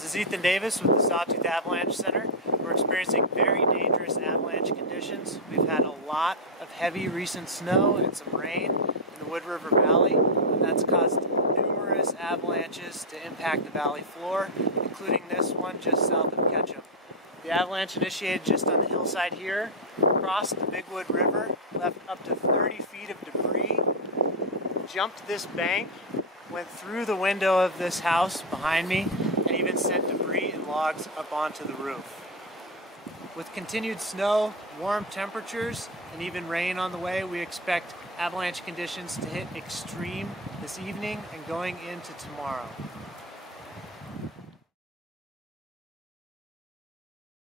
This is Ethan Davis with the Sawtooth Avalanche Center. We're experiencing very dangerous avalanche conditions. We've had a lot of heavy recent snow and some rain in the Wood River Valley, and that's caused numerous avalanches to impact the valley floor, including this one just south of Ketchum. The avalanche initiated just on the hillside here, crossed the Big Wood River, left up to 30 feet of debris, jumped this bank, went through the window of this house behind me, and even sent debris and logs up onto the roof. With continued snow, warm temperatures, and even rain on the way, we expect avalanche conditions to hit extreme this evening and going into tomorrow.